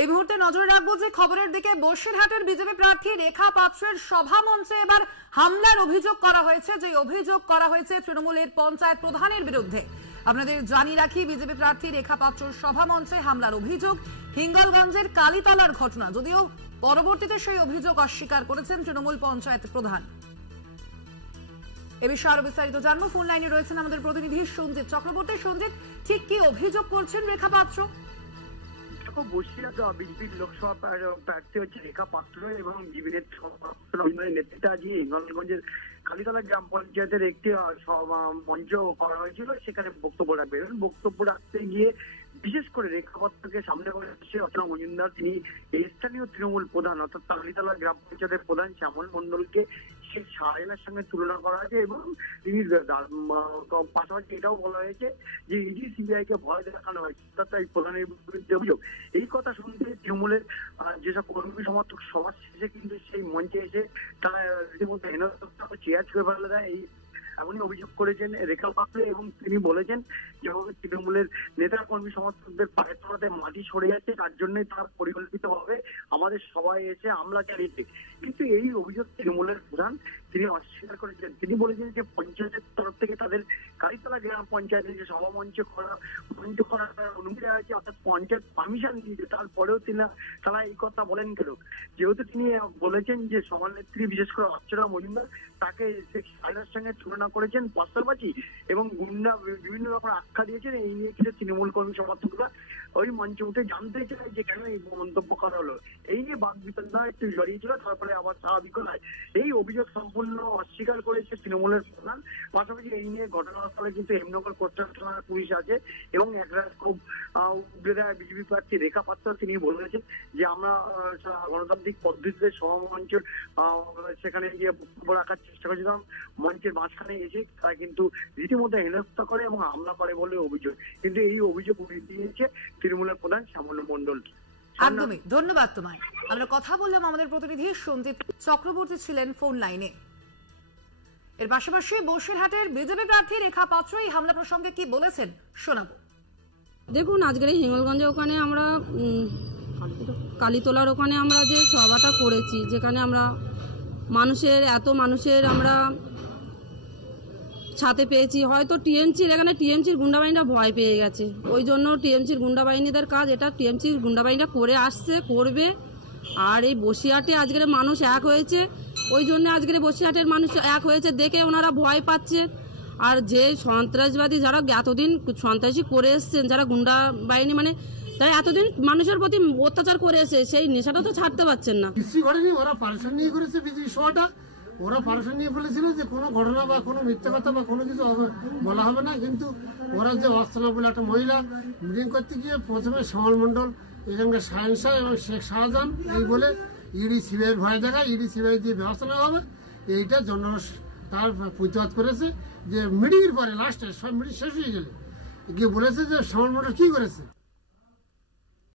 এই মুহূর্তে নজর রাখবো যে খবরের দিকে। বসিরহাটের বিজেপি প্রার্থী রেখা পাত্রের সভা মঞ্চে এবার হামলার অভিযোগ করা হয়েছে, যে অভিযোগ করা হয়েছে তৃণমূলের পঞ্চায়েত প্রধানের বিরুদ্ধে। আপনাদের জানিয়ে রাখি, বিজেপি প্রার্থী রেখা পাত্রের সভা মঞ্চে হামলার অভিযোগ হিঙ্গলগঞ্জের কালীতলার ঘটনা, যদিও পরবর্তীতে সেই অভিযোগ অস্বীকার করেছেন তৃণমূল পঞ্চায়েত প্রধান। এ বিষয়ে আরো বিস্তারিত জানবো। ফোন লাইনে রয়েছেন আমাদের প্রতিনিধি সঞ্জিত চক্রবর্তী। সঞ্জিত, ঠিক কি অভিযোগ করছেন রেখা পাত্র? বসিরহাট বিজেপির লোকসভা প্রার্থী হচ্ছে রেখা পাত্র এবং বিজেপির নেতৃত্বে আজকে হিঙ্গলগঞ্জের কালীতলা গ্রাম পঞ্চায়েতের একটি মঞ্চ করা হয়েছিল, সেখানে বক্তব্য রাখবেন। বক্তব্য রাখতে গিয়ে বিশেষ করে রেখা পাত্রকে সামনে করে অর্চনা মজুমদার, তিনি স্থানীয় তৃণমূল প্রধান অর্থাৎ কালীতলা গ্রাম পঞ্চায়েতের প্রধান শ্যামল মন্ডলকে সে শাহজালার সঙ্গে তুলনা করা হয়েছে এবং তিনি পাশাপাশি এটাও বলা হয়েছে যে ইডি সিবিআই কে ভয় দেখানো হয়েছে, অর্থাৎ এই প্রধানের বিরুদ্ধে অভিযোগ। এই কথা শুনতে তৃণমূলের যেসব কর্মী সমর্থক সবার শেষে কিন্তু সেই মঞ্চে এসে তারা রীতিমতো হেনস্থা চেয়ার ছুঁয়ে ফেলে দেয়। এই এমনই অভিযোগ করেছেন রেখা পাত্র এবং তিনি বলেছেন যেভাবে তৃণমূলের নেতা কর্মী সমর্থকদের পায়ের তলাতে মাটি সরে যাচ্ছে, তার জন্যই তারা পরিকল্পিতভাবে আমাদের সবাই এসে হামলা চালিয়েছে। কিন্তু এই অভিযোগ তৃণমূলের প্রধান তিনি অস্বীকার করেছেন। তিনি বলেছেন যে পঞ্চায়েতের তরফ থেকে তাদের কালীতলা গ্রাম পঞ্চায়েতের যে সভা মঞ্চ করার অনুমতি দেওয়া হয়েছে, অর্থাৎ পঞ্চায়েত পারমিশন দিয়েছে, তারপরেও তারা এই কথা বলেন কেন? যেহেতু তিনি বলেছেন যে সভানেত্রী বিশেষ করে অর্চনা মজুমদার তাকে শাহজালার সঙ্গে তুলনা করেছেন পাশাপাশি এবং গুন্ডা বিভিন্ন রকম আখ্যা দিয়েছেন। এই নিয়ে কিছু তৃণমূল কর্মী সমর্থকরা ওই মঞ্চে উঠে জানতে চায় যে কেন এই মন্তব্য করা হলো। এই নিয়ে বাক বিতণ্ডা একটু জড়িয়েছিল, তারপরে আবার স্বাভাবিক হয়। এই অভিযোগ সম্পূর্ণ অস্বীকার করেছে তৃণমূলের প্রধান। পাশাপাশি এই নিয়ে ঘটনাস্থলে কিন্তু হেমনগর কোস্টাল থানার পুলিশ আছে এবং একরাশ খুব উগড়ে দেয় বিজেপি প্রার্থী রেখা পাত্র। তিনি বলেছেন যে আমরা গণতান্ত্রিক পদ্ধতিতে সভামঞ্চ সেখানে গিয়ে বক্তব্য রাখার চেষ্টা করেছিলাম, মঞ্চের মাঝখানে এসে তারা কিন্তু রীতিমতো হেনস্থা করে এবং হামলা করে বলে অভিযোগ। কিন্তু এই অভিযোগ উড়িয়ে দিয়েছে তৃণমূলের প্রধান শ্যামল মন্ডল। একদমই ধন্যবাদ তোমায়। আমরা কথা বললাম, আমাদের প্রতিনিধি সঞ্জিত চক্রবর্তী ছিলেন ফোন লাইনে। এর পাশাপাশি বসিরহাটের বিজেপি প্রার্থী রেখা পাত্র এই হামলা প্রসঙ্গে কি বলেছেন শোনাবো। দেখুন, আজকের এই হিঙ্গলগঞ্জে ওখানে আমরা কালীতলার ওখানে আমরা যে সভাটা করেছি, যেখানে আমরা এত মানুষের আমরা ছাতে পেয়েছি, হয়তো টিএমসির গুন্ডাবাহিনীরা ভয় পেয়ে গেছে। ওই জন্য টিএমসির গুন্ডাবাহিনীদের কাজ এটা, টিএমসির গুন্ডাবাহিনীরা করে আসছে, করবে। আর এই বসিরহাটে আজকের মানুষ এক হয়েছে, ওই জন্য আজকের বসিরহাটের মানুষ এক হয়েছে দেখে ওনারা ভয় পাচ্ছে। আর যে সন্ত্রাসবাদী যারা এতদিন সন্ত্রাসী করে এসছেন, যারা গুন্ডা বাহিনী তারা এতদিন মানুষের প্রতি অত্যাচার করে এসে সেই নেশাটা তো ছাড়তে পারছেন না। ওরা পারমিশন নিয়ে করেছে বিজেপি সভাটা, ওরা পারমিশন নিয়ে বলেছিল যে কোনো ঘটনা বা কোনো মিথ্যা কথা বা কোনো কিছু বলা হবে না। কিন্তু ওরা যে অস্ত্রনা বলে একটা মহিলা মিটিং করতে গিয়ে প্রথমে শ্যামল মন্ডল, এখানকার সায়েন শাহ এবং শেখ শাহজাহান এই বলে ইডি সিবিআইয়ের ভয় দেখায়, ইডি সিবিআই দিয়ে ব্যবস্থা নেওয়া হবে, এইটা জনরস তার প্রতিবাদ করেছে। যে মিটিংয়ের পরে লাস্টে সব মিটিং শেষ হয়ে গেলে গিয়ে বলেছে যে শ্যামল মন্ডল কি করেছে।